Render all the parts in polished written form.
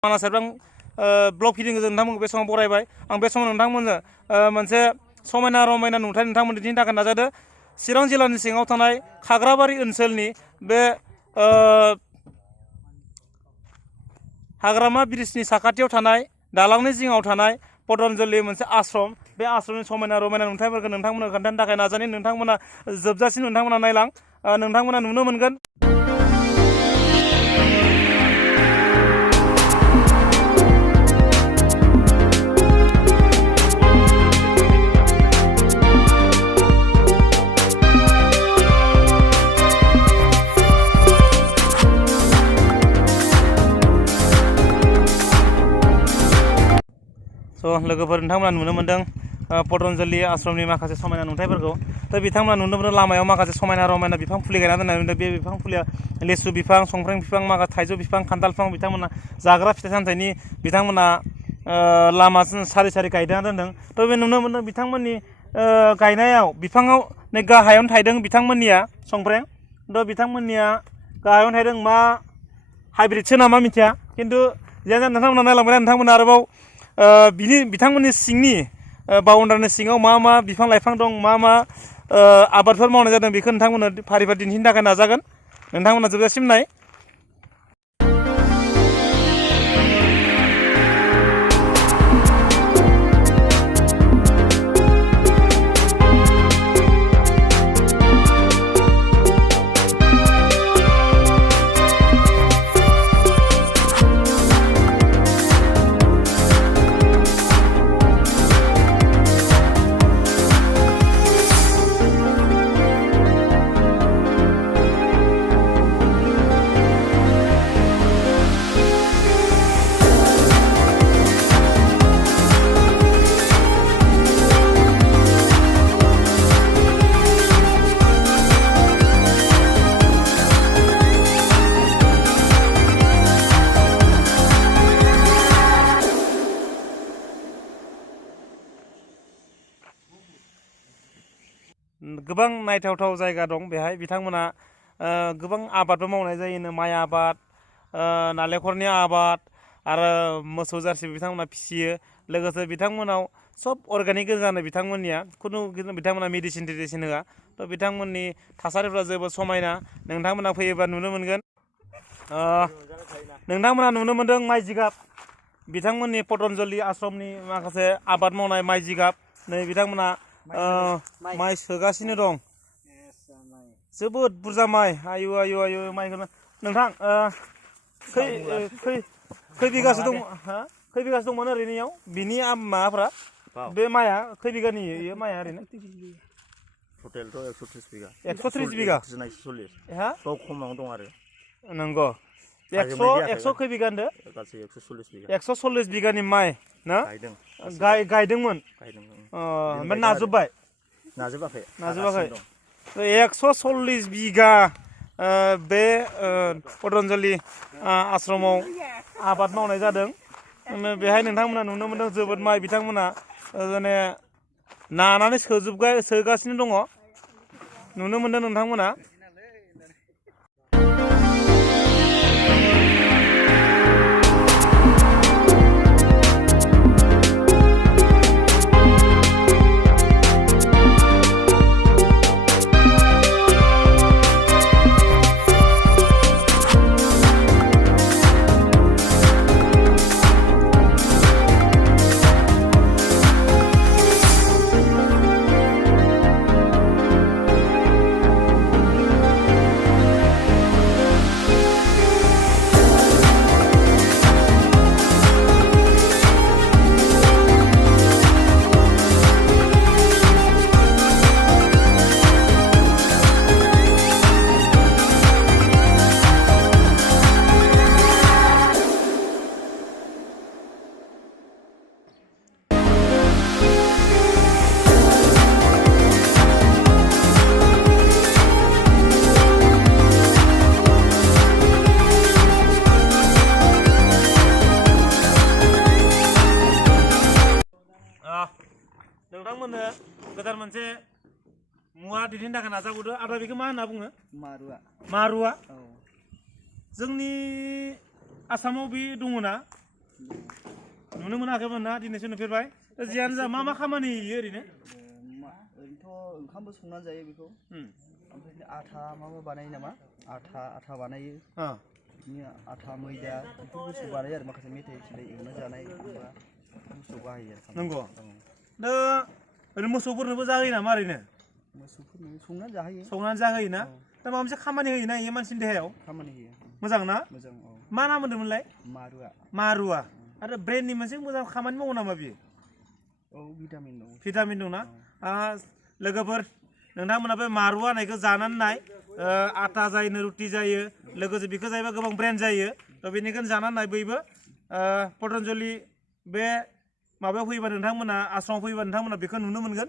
मानास सेरफां blog फिदिंखौ जों नोंथांमोनखौ बे समाव बरायबाय आं बे समाव नोंथांमोननो मोनसे समायना रमायना नुथाय नोंथांमोननो दिन्थिनो थाखाय नाजादों चिरां जिल्लानि सिङाव थानाय खाग्राबारि ओनसोलनि बे हाग्रामा ब्रिजनि साखाथियाव थानाय दालांनि जिङाव थानाय पतंजलि मोनसे आश्रम बे आश्रमनि समायना रमायना नुथायफोरखौ नोंथांमोननो खोन्थानो थाखाय नाजानाय नोंथांमोना जोबजासिम नोंथांमोना नायलां नोंथांमोना नुनो मोनगोन लोगोफोर नोंथांमोना नुनो मोनदों पतंजलि आश्रमनि माखासे समायना नुथायफोरखौ बिथांमोना नुनो मोनो लामायाव माखासे समायना रमायना बिफां फुलि गायना दोननाय नुदों बे बिफां फुलिया लेसु बिफां संफ्रें बिफां माखासे थाइजौ बिफां खान्थाल बिफां बिथांमोना जाग्रा फिथाइ सामथाइनि बिथांमोना लामा सारि सारि गायना दोनदों बे नुनो मोनदों बिथांमोननि गायनायाव बिफाङाव गाहायावनो थायदों बिथांमोननिया संफ्रें बिथांमोननिया गाहायावनो थायदों मा हाइब्रिदसो नामा मिथिया खिन्थु जेन नोंथांमोना नायलांबाय नोंथांमोना आरोबाव बिथांमोननि सिंनि बाउन्डारिनि सिङाव मा मा बिफां लाइफां दं मा मा आबादफोर मावनाय जादों बेखौ नोंथांमोना फारि फारि दिन्थिनो थाखाय नाजागोन नोंथांमोना जोबजासिम नाय गोबां नायथावथाव जायगा दं बेहाय बिथांमोना गोबां आबादबो मावनाय जायोनो माइ आबाद नालेंखरनि आबाद आरो मोसौ जारसि बिथांमोना फिसियो लोगोसे बिथांमोनाव सब अर्गानिक गोजानो बिथांमोननिया खुनु बिथांमोना मेडिसिन टिडिसिन होआ बिथांमोननि थासारिफ्रा जोबोद समायना नोंथांमोना फैयोबा नुनो मोनगोन नोंथांमोना नुनो मोनदों माइ जिगाब बिथांमोननि पतंजलि आश्रमनि माखासे आबाद मावनाय माइ जिगाब नै बिथांमोना माइ सोगासिनो दं जोबोद बुरजा माइ आयु आयु आयु माइखौनो नोंथां खै बिगासो दं खै बिगासो दंमोन ओरैनो बिनि माबाफ्रा बे माइआ खै बिगानि इयो माइआ ओरैनो टटेलथ' 130 बिगा 130 बिगा 140 बाव खमाव दं आरो नंगौ 100 खै बिगा होनदो गासै 140 बिगा 140 बिगानि माइ ना गायदोंमोन ओमफ्राय नाजोबाखै 140 बिगा बे पतंजलि आश्रमाव आबाद मावनाय जादों बेहाय नोंथांमोना नुनो मोनदों जोबोद माइ बिथांमोना माने नानानै सोगासिनो दङ नुनो मोनदों नोंथांमोना नोंथांमोननो गोदान मोनसे मुवा दिन्थिनो थाखाय नाजाबावदो आदा बेखौ मा होनना बुङो मारुवा जोंनि आसामाव बे दङ ना नुनो मोनाखैमोन ना दिनैसो नुफेरबाय जियानो जा मा खामानि होयो ओरैनो ओरैनोथ' ओंखामबो संनानै जायो बेखौ ओमफ्राय आथा माबा बानायो नामा आथा बानायो बिदिनो आथा मैदा बेफोर बुस्थु बानायो आरो माखासे मेथाइ एवना जानाय बुस्थु बाहायो आरो नंगौ दा ओरैनो मोसौफोरनोबो जाहोयो नामा ओरैनो मोसौफोरनो संनानै जाहोयो जाहोयो ना दा माबा मोनसे खामानि होयो ना इयो मानसिनि देहायाव खामानि होयो मोजां ना मोजां मा नाम होनदोंमोनलाय मारुवा आरो ब्रेननि मोनसे मोजां खामानि मावो नामा बियो भिटामिन दंना लोगोफोर नोंथांमोना बे मारुवा होननायखौ जानानै नाय आटा जायो रुटि जायो लोगोसे बेखौ जायोबा गोबां ब्रेन जायो थ' बेनिखायनो जानानै नाय बयबो पतन्जलि बे माबायाव फैयोबा नोंथांमोना आश्रमाव फैयोबा नोंथांमोना बेखौ नुनो मोनगोन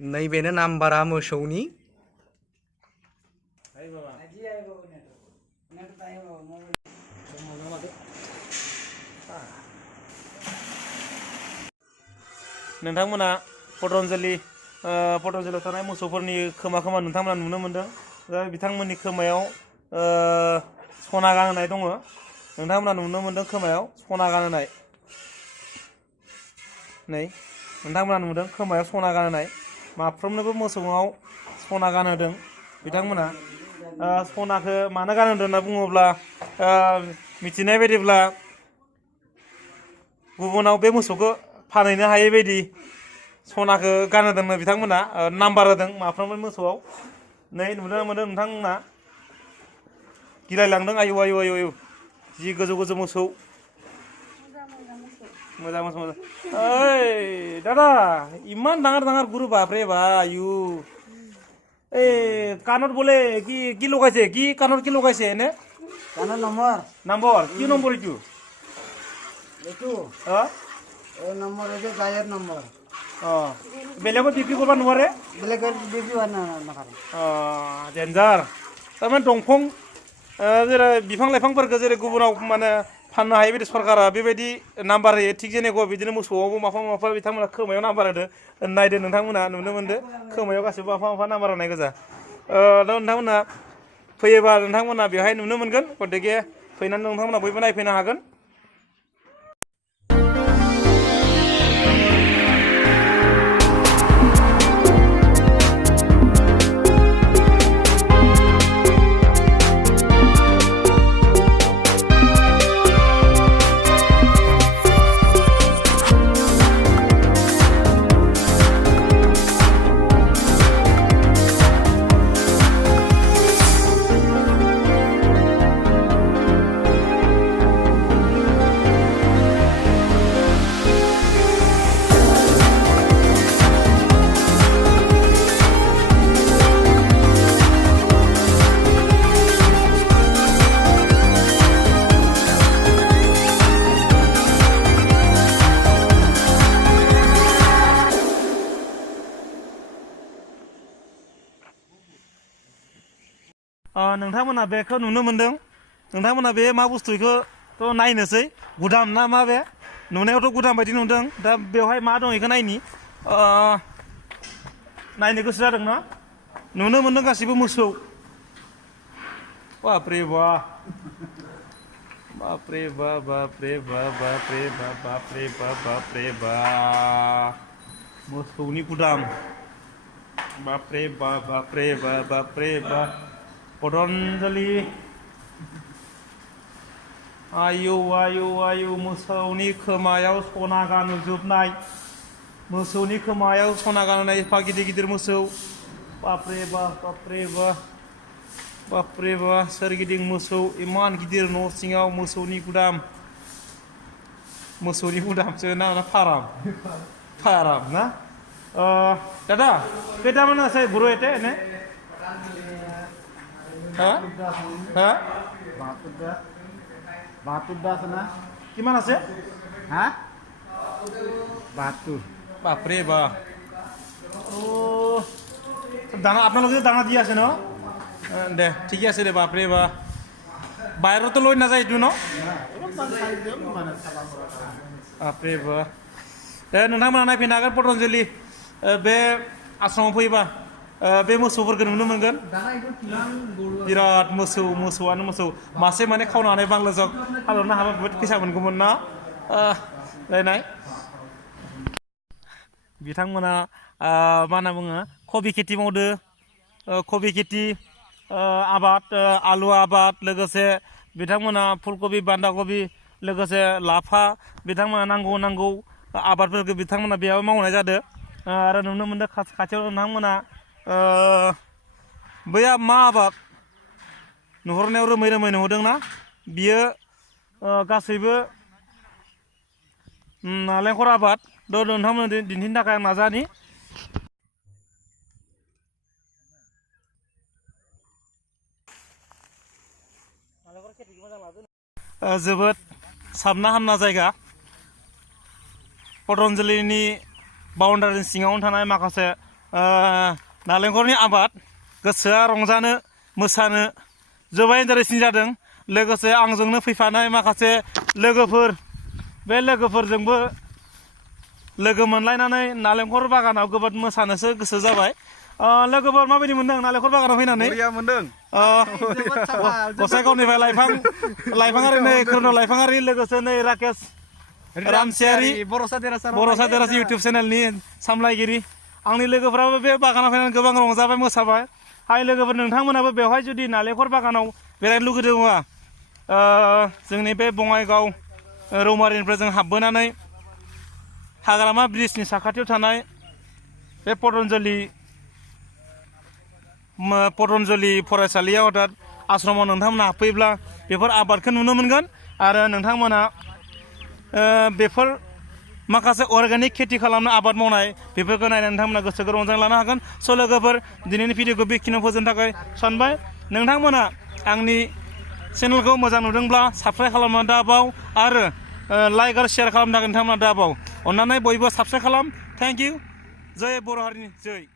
नैबेनो नाम्बारा मोसौनि नोंथांमोना पतन्जलियाव थानाय मोसौफोरनि खोमा नोंथांमोना नुनो मोनदों दा बिथांमोननि खोमायाव सना गानहोनाय दङ नोंथांमोना नुनो मोनदों खोमायाव सना गानहोनाय नै नोंथांमोना नुदों खोमायाव सना गानहोनाय माफ्रोमनोबो मोसौनाव सना गानहोदों बिथांमोना सनाखौ मानो गानहोदों होनना बुङोब्ला मिथिनाय बायदिब्ला गुबुनाव बे मोसौखौ फानहैनो हायै बायदि सनाखौ गानहोदोंनो बिथांमोना नाम्बार होदों माफ्रोमबो मोसौआव नै नुनो मोनदों नोंथांमोना गिलायलांदों आयु जि गोजौ मोसौ मोजां ओइ दादा इमान डाঙर गुरु बापरे बा आयु কাণত বোলে কি লগাইছে কি কাণত কি লগাইছে এনে কাণৰ নম্বৰ কি নম্বৰ এইটো এই নম্বৰ হৈছে গায়ৰ নম্বৰ বেলেগত বিক্রি করবা নোৱাৰে বেলেগত বিক্রি হয় না ডেঞ্জাৰ তাৰমানে দंफां जेरै बिफां लाइफांफोरखौ जेरै गुबुनाव माने फाननो हायै बायदि सरकारा बेबायदि नाम्बार होयो थिग जेनेखा बिदिनो मोसौआवबो माफा बिथांमोना खोमायाव नाम्बार होदो नायदो नोंथांमोना नुनो मोनदो खोमायाव गासिबो माफा नाम्बार होनाय गोजा दा नोंथांमोना फैयोबा नोंथांमोना बेवहाय नुनो मोनगोन गतिके फैनानै नोंथांमोना बयबो नायफैनो हागोन नोंथांमोना बेखौ नुनो मोनदों नोंथांमोना बे मा बुस्थु बेखौथ' नायनोसै गुदाम ना मा बे नुनायावथ' गुदाम बायदि नुदों दा बेवहाय मा दं बेखौ नायनो गोसो जादों ना नुनो मोनदों गासिबो मोसौ बापरे बा मोसौनि गुदाम बापरे बा पतन्जलि आयु मोसौनि खोमायाव सना गानहोजोबनाय मोसौनि खोमायाव सना गानहोनाय एफा गिदिर मोसौ बापरे बा सोरगिदिं मोसौ इमान गिदिर न' सिङाव मोसौनि गुदामसो ना फाराम ना दादा কেইটামান আছে গৰু এতে এনে বাহাত্তৰটা আছে না কিমান আছে বাপৰে বা দানা আপোনালোকে দানা দি আছে ন দে ঠিকে আছে দে বাপৰে বা বাহিৰতো লৈ নাযায় এইটো ন বাপৰে বা দে नोंथांमोना नायफैनो हागोन पतन्जलि बे आश्रमाव फैयोबा बे मोसौफोरखौ नुनो मोनगोन बिराद मोसौआनो मोसौ मासे माने खावनो हानाय बांलाजों हालेवनो हाबा बहुद फैसा मोनगौमोन ना नायनाय बिथांमोना मा होनना बुङो कबि खेथि मावदो कबि खेथि आबाद आलु आबाद लोगोसे बिथांमोना फुलकबि बान्दा कबि लोगोसे लाफा बिथांमोना नांगौ आबादफोरखौ बिथांमोना बेयाव मावनाय जादों आरो नुनो मोनदों खाथियाव नोंथांमोना बैया मा आबाद नुहुरनायाव रोमै नुहुरदोंना बियो गासैबो नालेंखर आबाद नोंथांमोन दिन्थिनो थाखाय आं नाजानि जोबोद साबना हामना जायगा पतंजलिनि बाउन्डारिनि सिङावनो थानाय माखासे नालेंखरनि आबाद गोसोआ रंजानो मोसानो जोबोद इन्टारेस्टिं जादों लोगोसे आंजोंनो फैफानाय माखासे लोगोफोर बे लोगोफोरजोंबो लोगो मोनलायनानै नालेंखर बागानाव गोबां मोसानोसो गोसो जाबाय लोगोफोर माबायदि मोनदों नालेंखर बागानाव फैनानै मोनदों गसाइगावनिफ्राय लाइफाङारि नै खोरोमदाव लाइफाङारि लोगोसे नै राकेश रामसियारि बर'सा देरासा इउटुब चेनेलनि सामलायगिरि आंनि लोगोफ्राबो बे बागानाव फैनानै गोबां रंजाबाय मोसाबाय हाय लोगोफोर नोंथांमोनाबो बेवहाय जुदि नालेंखर बागानाव बेरायनो लुगैदोंबा जोंनि बे बङाइगाव रौमारिनिफ्राय जों हाबबोनानै हाग्रामा ब्रिजनि साखाथियाव थानाय बे पतंजलि फरायसालियाव अर्थात आश्रमाव नोंथांमोना हाबफैब्ला बेफोर आबादखौ नुनो मोनगोन आरो नोंथांमोना बेफोर माखासे अर्गेनिक खेथि खालामनो आबाद मावनाय बेफोरखौ नायनानै नोंथांमोना गोसोखौ रंजानाय लानो हागोन स' लोगोफोर दिनैनि भिडिअखौ बेखिनियाव फोजोबनो थाखाय सानबाय नोंथांमोना आंनि चेनेलखौ मोजां नुदोंब्ला साबस्क्राइब खालामना दाबाव आरो लाइक आरो शेयार खालामनो थाखाय नोंथांमोना दाबाव अन्नानै बयबो साबस्क्राइब खालाम थेंक इउ जय बर' हारिनि जय